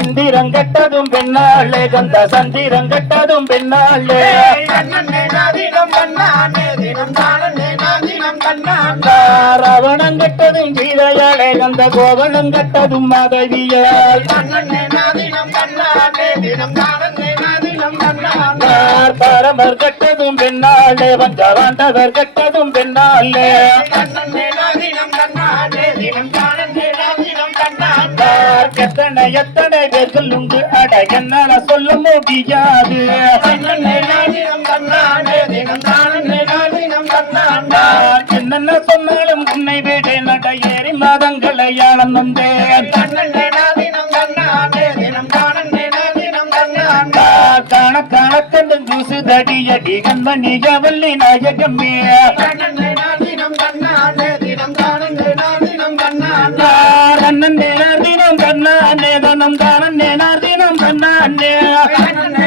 இந்திரம் கெட்டதும் பெண்ணாளே கந்த சந்திரம் கெட்டதும் பெண்ணாளே தன்னே நாதினம் தன்னானே தினம் தானே நாதினம் தன்னாண்டா ராவணம் கெட்டதும் சீதையாளே கந்த கோவணம் கெட்டதும் மாதவியால் தன்னே நாதினம் தன்னானே தினம் தானே நாதினம் தன்னாண்டா பரமர் கெட்டதும் பெண்ணாளே வந்தவர் கெட்டதும் பெண்ணாளே தன்னே நாதினம் தன்னானே தினம் தானே நாதினம் தன்னாண்டா எத்தனை பேர்கள் உண்டு அட என்னால சொல்ல முடியாது தன்னே நாதினம் தன்னானே தினம் தானே நாதினம் தன்னாண்டா என்னென்ன சொன்னாலும் உன்னை விட நட ஏறி மாதங்களை ஆளம் வந்தேன் தன்னே நாதினம் தன்னானே தினம் தானே நாதினம் தன்னாண்டா கணக்கண்டு தூசு தடியடி கண்மணி கவல்லி நாயகமே தன்னே நாதினம் தன்னானே தினம் தானே நாதினம் தன்னாண்டா தினம் தன்னானே தனம் தானே தினம் தன்னானே தன்னே